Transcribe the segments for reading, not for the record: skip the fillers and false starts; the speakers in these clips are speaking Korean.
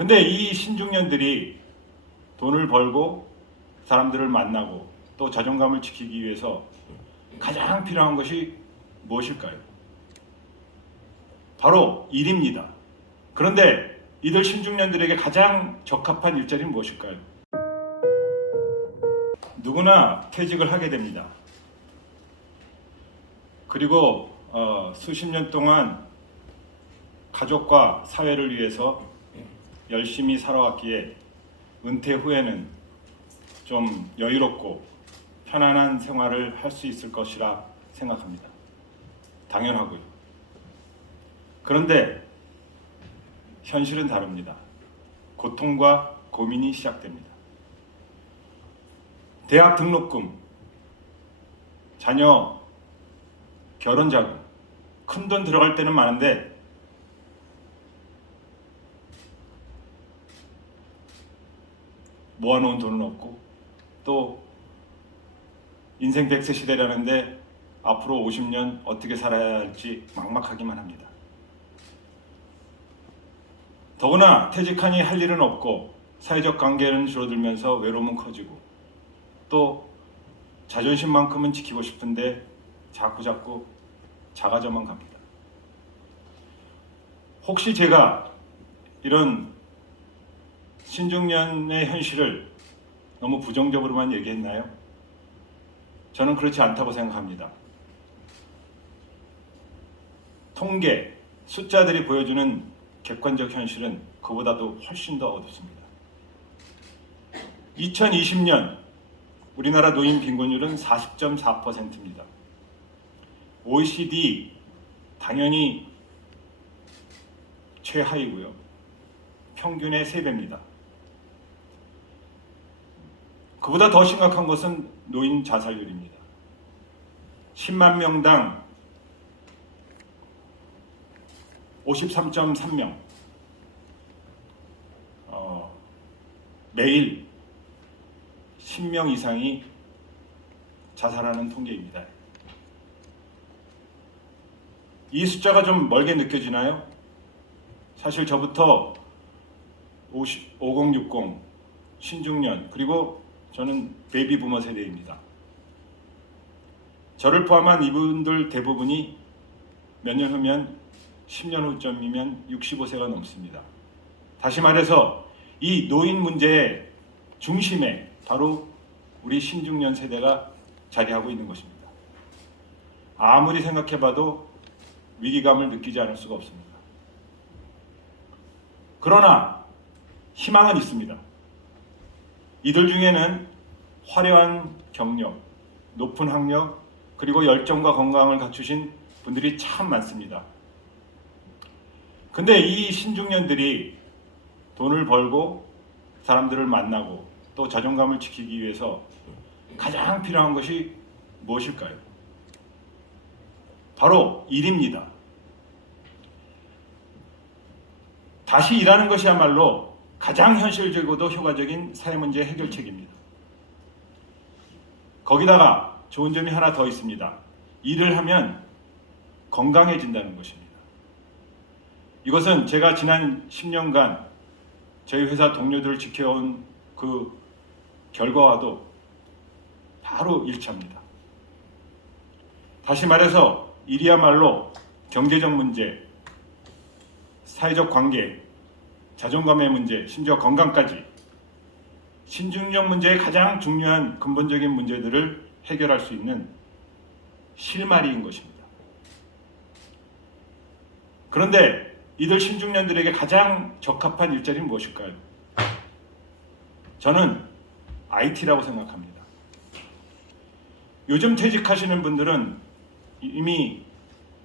근데 이 신중년들이 돈을 벌고 사람들을 만나고 또 자존감을 지키기 위해서 가장 필요한 것이 무엇일까요? 바로 일입니다. 그런데 이들 신중년들에게 가장 적합한 일자리는 무엇일까요? 누구나 퇴직을 하게 됩니다. 그리고 수십 년 동안 가족과 사회를 위해서 열심히 살아왔기에 은퇴 후에는 좀 여유롭고 편안한 생활을 할 수 있을 것이라 생각합니다. 당연하고요. 그런데 현실은 다릅니다. 고통과 고민이 시작됩니다. 대학 등록금, 자녀 결혼 자금, 큰돈 들어갈 때는 많은데 모아놓은 돈은 없고 또 인생 100세 시대라는데 앞으로 50년 어떻게 살아야 할지 막막하기만 합니다. 더구나 퇴직하니 할 일은 없고 사회적 관계는 줄어들면서 외로움은 커지고 또 자존심만큼은 지키고 싶은데 자꾸자꾸 작아져만 갑니다. 혹시 제가 이런 신중년의 현실을 너무 부정적으로만 얘기했나요? 저는 그렇지 않다고 생각합니다. 통계, 숫자들이 보여주는 객관적 현실은 그보다도 훨씬 더 어둡습니다. 2020년 우리나라 노인 빈곤율은 40.4%입니다. OECD 당연히 최하이고요. 평균의 3배입니다. 그보다 더 심각한 것은 노인 자살률입니다. 10만 명당 53.3명. 매일 10명 이상이 자살하는 통계입니다. 이 숫자가 좀 멀게 느껴지나요? 사실 저부터 5060, 신중년, 그리고 저는 베이비 부머 세대입니다. 저를 포함한 이분들 대부분이 몇 년 후면 10년 후쯤이면 65세가 넘습니다. 다시 말해서 이 노인 문제의 중심에 바로 우리 신중년 세대가 자리하고 있는 것입니다. 아무리 생각해봐도 위기감을 느끼지 않을 수가 없습니다. 그러나 희망은 있습니다. 이들 중에는 화려한 경력, 높은 학력, 그리고 열정과 건강을 갖추신 분들이 참 많습니다. 근데 이 신중년들이 돈을 벌고 사람들을 만나고 또 자존감을 지키기 위해서 가장 필요한 것이 무엇일까요? 바로 일입니다. 다시 일하는 것이야말로 가장 현실적이고도 효과적인 사회 문제 해결책입니다. 거기다가 좋은 점이 하나 더 있습니다. 일을 하면 건강해진다는 것입니다. 이것은 제가 지난 10년간 저희 회사 동료들을 지켜온 그 결과와도 바로 일치합니다. 다시 말해서 일이야말로 경제적 문제, 사회적 관계, 자존감의 문제, 심지어 건강까지 신중년 문제의 가장 중요한 근본적인 문제들을 해결할 수 있는 실마리인 것입니다. 그런데 이들 신중년들에게 가장 적합한 일자리는 무엇일까요? 저는 IT라고 생각합니다. 요즘 퇴직하시는 분들은 이미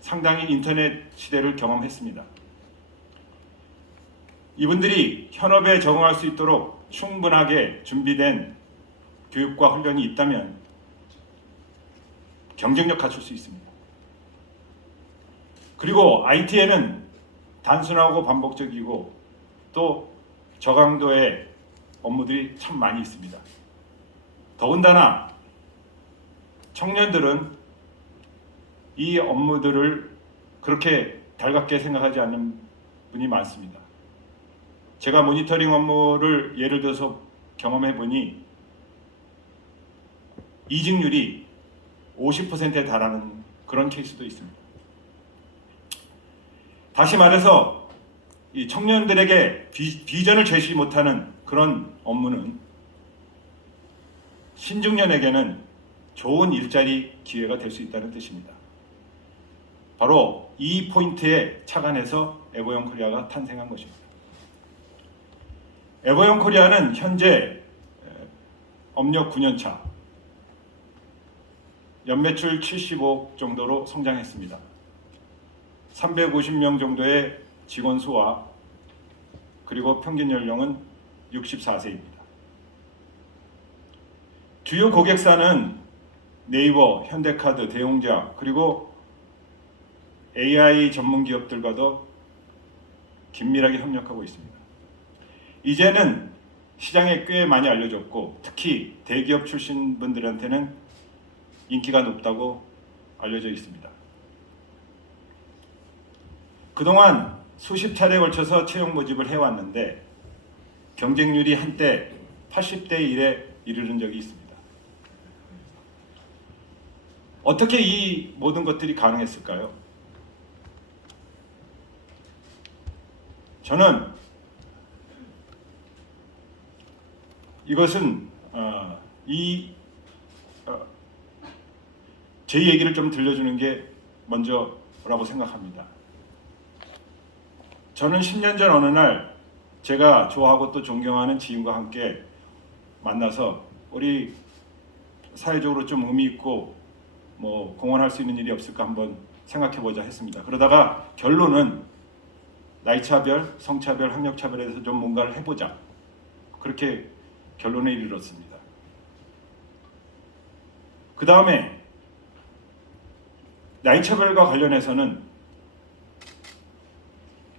상당히 인터넷 시대를 경험했습니다. 이분들이 현업에 적응할 수 있도록 충분하게 준비된 교육과 훈련이 있다면 경쟁력 갖출 수 있습니다. 그리고 IT에는 단순하고 반복적이고 또 저강도의 업무들이 참 많이 있습니다. 더군다나 청년들은 이 업무들을 그렇게 달갑게 생각하지 않는 분이 많습니다. 제가 모니터링 업무를 예를 들어서 경험해 보니 이직률이 50%에 달하는 그런 케이스도 있습니다. 다시 말해서 이 청년들에게 비전을 제시 못하는 그런 업무는 신중년에게는 좋은 일자리 기회가 될 수 있다는 뜻입니다. 바로 이 포인트에 착안해서 에버영 코리아가 탄생한 것입니다. 에버영 코리아는 현재 업력 9년차, 연매출 70억 정도로 성장했습니다. 350명 정도의 직원 수와 그리고 평균 연령은 64세입니다. 주요 고객사는 네이버, 현대카드, 대용자 그리고 AI 전문 기업들과도 긴밀하게 협력하고 있습니다. 이제는 시장에 꽤 많이 알려졌고 특히 대기업 출신 분들한테는 인기가 높다고 알려져 있습니다. 그동안 수십 차례에 걸쳐서 채용 모집을 해왔는데 경쟁률이 한때 80대 1에 이르는 적이 있습니다. 어떻게 이 모든 것들이 가능했을까요? 저는 이것은 제 얘기를 좀 들려주는 게 먼저라고 생각합니다. 저는 10년 전 어느 날 제가 좋아하고 또 존경하는 지인과 함께 만나서 우리 사회적으로 좀 의미 있고 공헌할 수 있는 일이 없을까 한번 생각해보자 했습니다. 그러다가 결론은 나이차별, 성차별, 학력차별에 대해서 좀 뭔가를 해보자. 그렇게 결론에 이르렀습니다. 그 다음에 나이차별과 관련해서는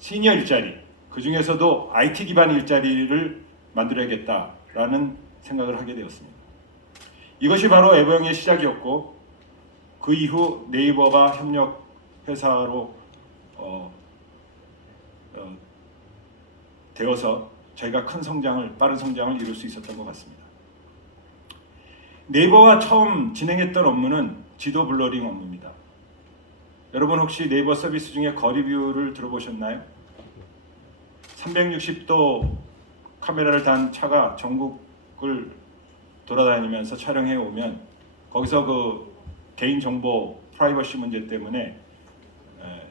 시니어 일자리, 그 중에서도 IT 기반 일자리를 만들어야겠다라는 생각을 하게 되었습니다. 이것이 바로 에버영의 시작이었고 그 이후 네이버가 협력 회사로 되어서 저희가 빠른 성장을 이룰 수 있었던 것 같습니다. 네이버가 처음 진행했던 업무는 지도 블러링 업무입니다. 여러분 혹시 네이버 서비스 중에 거리뷰를 들어보셨나요? 360도 카메라를 단 차가 전국을 돌아다니면서 촬영해 오면 거기서 그 개인정보 프라이버시 문제 때문에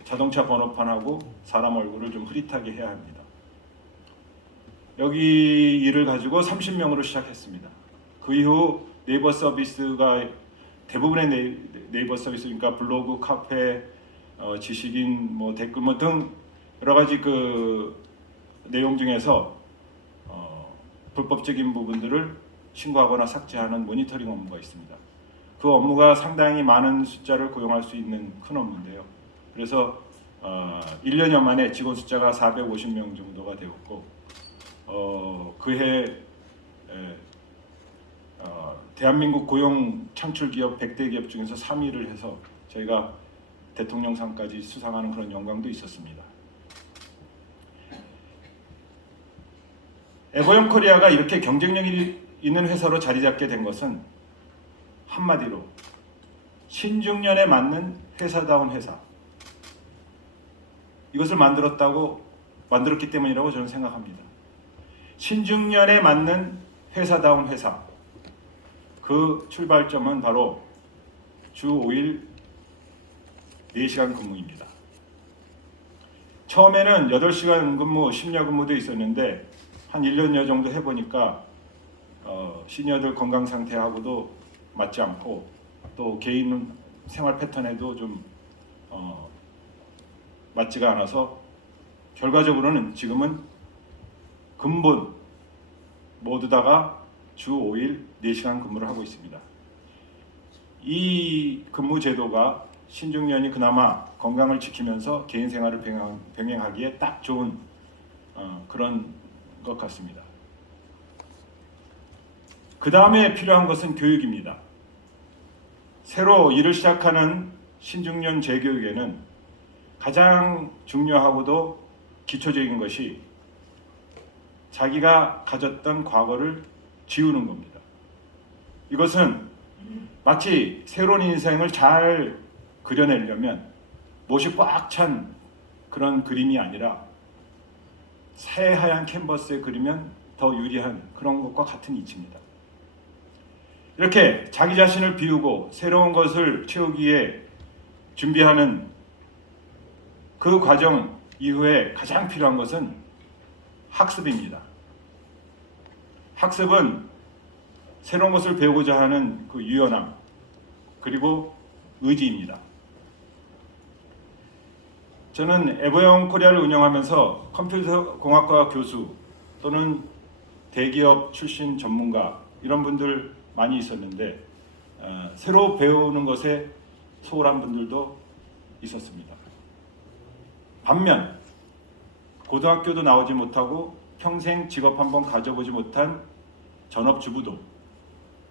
자동차 번호판하고 사람 얼굴을 좀 흐릿하게 해야 합니다. 여기 일을 가지고 30명으로 시작했습니다. 그 이후 네이버 서비스가 대부분의 네이버 서비스, 그러니까 블로그, 카페, 지식인, 댓글 등 여러 가지 그 내용 중에서 불법적인 부분들을 신고하거나 삭제하는 모니터링 업무가 있습니다. 그 업무가 상당히 많은 숫자를 고용할 수 있는 큰 업무인데요. 그래서 1년여 만에 직원 숫자가 450명 정도가 되었고 그해 대한민국 고용 창출 기업 100대 기업 중에서 3위를 해서 저희가 대통령상까지 수상하는 그런 영광도 있었습니다. 에버영 코리아가 이렇게 경쟁력이 있는 회사로 자리 잡게 된 것은 한마디로 신중년에 맞는 회사다운 회사, 이것을 만들었기 때문이라고 저는 생각합니다. 신중년에 맞는 회사다운 회사, 그 출발점은 바로 주 5일 4시간 근무입니다. 처음에는 8시간 근무, 심야 근무도 있었는데 한 1년여 정도 해보니까 시니어들 건강 상태하고도 맞지 않고 또 개인 생활 패턴에도 좀 맞지가 않아서 결과적으로는 지금은 근본 모두 다가 주 5일 4시간 근무를 하고 있습니다. 이 근무 제도가 신중년이 그나마 건강을 지키면서 개인 생활을 병행하기에 딱 좋은 그런 것 같습니다. 그 다음에 필요한 것은 교육입니다. 새로 일을 시작하는 신중년 재교육에는 가장 중요하고도 기초적인 것이 자기가 가졌던 과거를 지우는 겁니다. 이것은 마치 새로운 인생을 잘 그려내려면 못이 꽉 찬 그런 그림이 아니라 새하얀 캔버스에 그리면 더 유리한 그런 것과 같은 이치입니다. 이렇게 자기 자신을 비우고 새로운 것을 채우기 위해 준비하는 그 과정 이후에 가장 필요한 것은 학습입니다. 학습은 새로운 것을 배우고자 하는 그 유연함 그리고 의지입니다. 저는 에버영 코리아를 운영하면서 컴퓨터 공학과 교수 또는 대기업 출신 전문가 이런 분들 많이 있었는데 새로 배우는 것에 소홀한 분들도 있었습니다. 반면 고등학교도 나오지 못하고 평생 직업 한번 가져보지 못한 전업주부도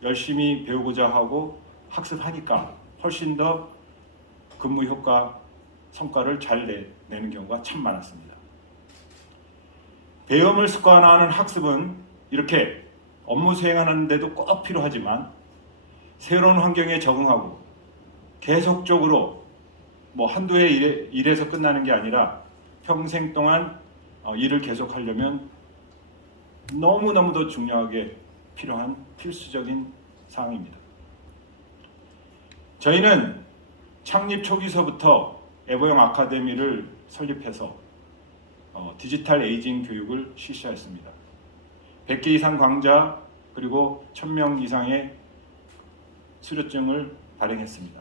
열심히 배우고자 하고 학습하니까 훨씬 더 근무 효과 성과를 잘 내는 경우가 참 많았습니다. 배움을 습관화하는 학습은 이렇게 업무 수행하는 데도 꼭 필요하지만 새로운 환경에 적응하고 계속적으로 한두 해 일에서 끝나는 게 아니라 평생 동안 일을 계속하려면 너무너무도 중요하게 필요한 필수적인 사항입니다. 저희는 창립 초기서부터 에버영 아카데미를 설립해서 디지털 에이징 교육을 실시하였습니다. 100개 이상 강좌 그리고 1000명 이상의 수료증을 발행했습니다.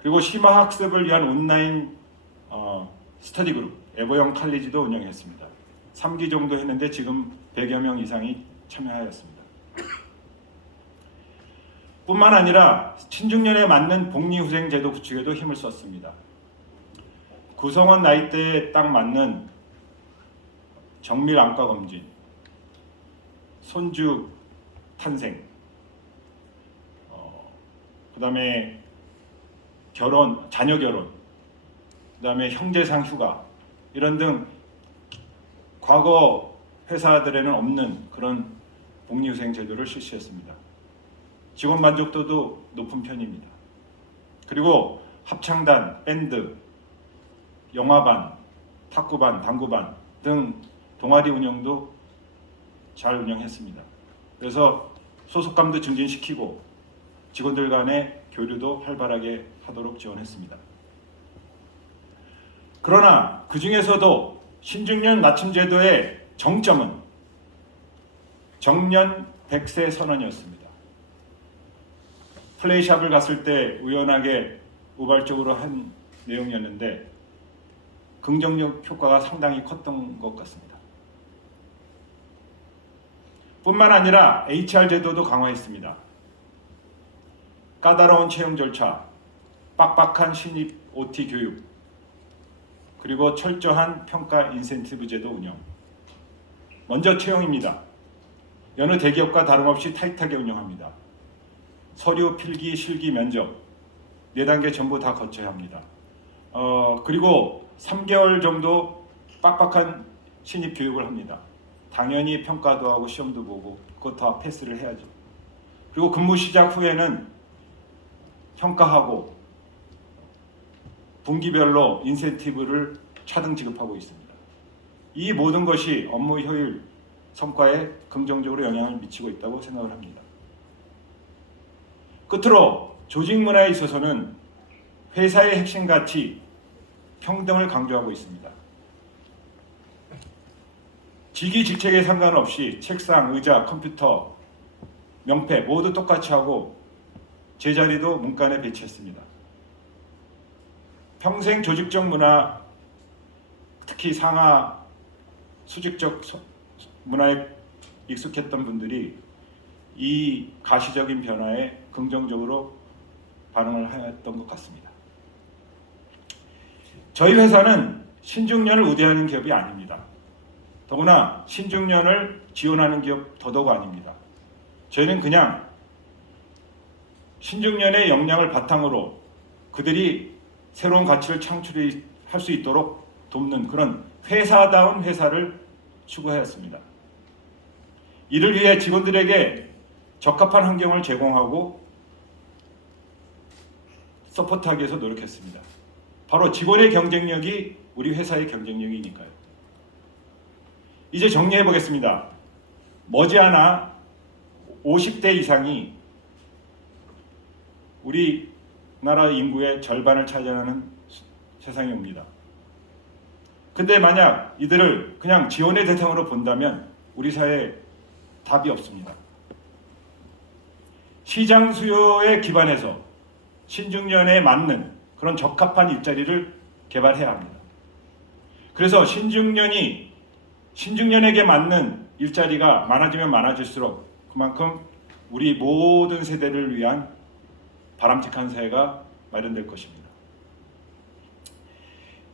그리고 심화 학습을 위한 온라인 스터디 그룹 에버영 칼리지도 운영했습니다. 3기 정도 했는데 지금 100여 명 이상이 참여하였습니다. 뿐만 아니라 신중년에 맞는 복리후생 제도 구축에도 힘을 썼습니다. 구성원 나이대에 딱 맞는 정밀 안과 검진, 손주 탄생, 그다음에 결혼, 자녀 결혼, 그다음에 형제상 휴가 이런 등 과거 회사들에는 없는 그런 복리후생 제도를 실시했습니다. 직원 만족도도 높은 편입니다. 그리고 합창단, 밴드, 영화반, 탁구반, 당구반 등 동아리 운영도 잘 운영했습니다. 그래서 소속감도 증진시키고 직원들 간의 교류도 활발하게 하도록 지원했습니다. 그러나 그 중에서도 신중년 맞춤 제도의 정점은 정년 100세 선언이었습니다. 플레이샵을 갔을 때 우연하게 우발적으로 한 내용이었는데 긍정적 효과가 상당히 컸던 것 같습니다. 뿐만 아니라 HR 제도도 강화했습니다. 까다로운 채용 절차, 빡빡한 신입 OT 교육, 그리고 철저한 평가 인센티브 제도 운영. 먼저 채용입니다. 여느 대기업과 다름없이 타이트하게 운영합니다. 서류, 필기, 실기, 면접 4단계 전부 다 거쳐야 합니다. 그리고 3개월 정도 빡빡한 신입 교육을 합니다. 당연히 평가도 하고 시험도 보고 그것 다 패스를 해야죠. 그리고 근무 시작 후에는 평가하고 분기별로 인센티브를 차등 지급하고 있습니다. 이 모든 것이 업무 효율, 성과에 긍정적으로 영향을 미치고 있다고 생각을 합니다. 끝으로 조직 문화에 있어서는 회사의 핵심 가치, 평등을 강조하고 있습니다. 직위 직책에 상관없이 책상, 의자, 컴퓨터, 명패 모두 똑같이 하고 제자리도 문간에 배치했습니다. 평생 조직적 문화, 특히 상하 수직적 문화에 익숙했던 분들이 이 가시적인 변화에 긍정적으로 반응을 하였던 것 같습니다. 저희 회사는 신중년을 우대하는 기업이 아닙니다. 더구나 신중년을 지원하는 기업 더더욱 아닙니다. 저희는 그냥 신중년의 역량을 바탕으로 그들이 새로운 가치를 창출할 수 있도록 돕는 그런 회사다운 회사를 추구하였습니다. 이를 위해 직원들에게 적합한 환경을 제공하고 서포트하기 위해서 노력했습니다. 바로 직원의 경쟁력이 우리 회사의 경쟁력이니까요. 이제 정리해 보겠습니다. 머지않아 50대 이상이 우리나라 인구의 절반을 차지하는 세상이 옵니다. 근데 만약 이들을 그냥 지원의 대상으로 본다면 우리 사회에 답이 없습니다. 시장 수요에 기반해서 신중년에 맞는 그런 적합한 일자리를 개발해야 합니다. 그래서 신중년에게 맞는 일자리가 많아지면 많아질수록 그만큼 우리 모든 세대를 위한 바람직한 사회가 마련될 것입니다.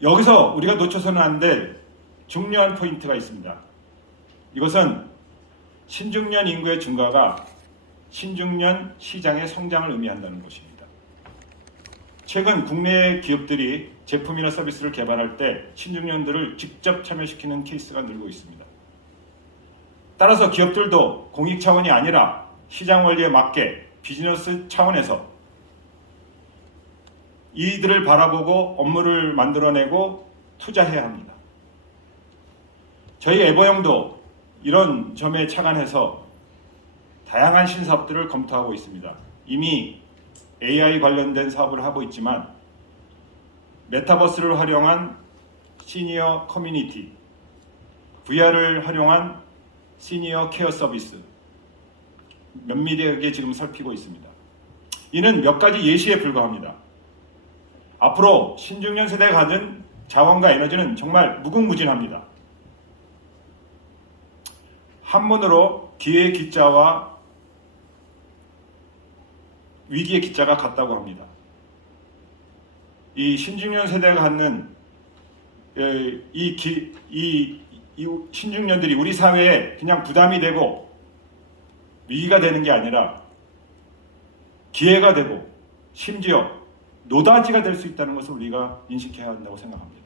여기서 우리가 놓쳐서는 안 될 중요한 포인트가 있습니다. 이것은 신중년 인구의 증가가 신중년 시장의 성장을 의미한다는 것입니다. 최근 국내 기업들이 제품이나 서비스를 개발할 때 신중년들을 직접 참여시키는 케이스가 늘고 있습니다. 따라서 기업들도 공익 차원이 아니라 시장 원리에 맞게 비즈니스 차원에서 이들을 바라보고 업무를 만들어내고 투자해야 합니다. 저희 에버형도 이런 점에 착안해서 다양한 신사업들을 검토하고 있습니다. 이미 AI 관련된 사업을 하고 있지만 메타버스를 활용한 시니어 커뮤니티, VR을 활용한 시니어 케어 서비스 면밀하게 지금 살피고 있습니다. 이는 몇 가지 예시에 불과합니다. 앞으로 신중년 세대가 가진 자원과 에너지는 정말 무궁무진합니다. 한문으로 기회의 기자와 위기의 기자가 같다고 합니다. 이 신중년 세대가 갖는 이 신중년들이 우리 사회에 그냥 부담이 되고 위기가 되는 게 아니라 기회가 되고 심지어 노다지가 될 수 있다는 것을 우리가 인식해야 한다고 생각합니다.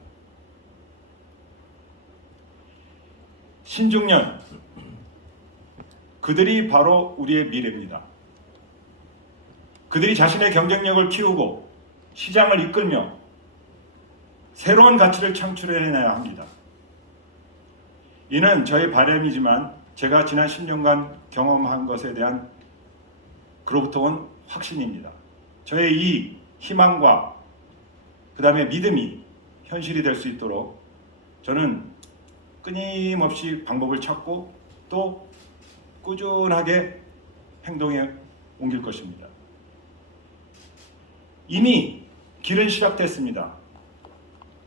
신중년, 그들이 바로 우리의 미래입니다. 그들이 자신의 경쟁력을 키우고 시장을 이끌며 새로운 가치를 창출해내야 합니다. 이는 저의 바람이지만 제가 지난 10년간 경험한 것에 대한 그로부터 온 확신입니다. 저의 이 희망과 그 다음에 믿음이 현실이 될 수 있도록 저는 끊임없이 방법을 찾고 또 꾸준하게 행동에 옮길 것입니다. 이미 길은 시작됐습니다.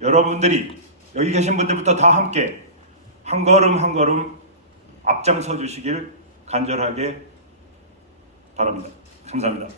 여러분들이 여기 계신 분들부터 다 함께 한 걸음 한 걸음 앞장서 주시길 간절하게 바랍니다. 감사합니다.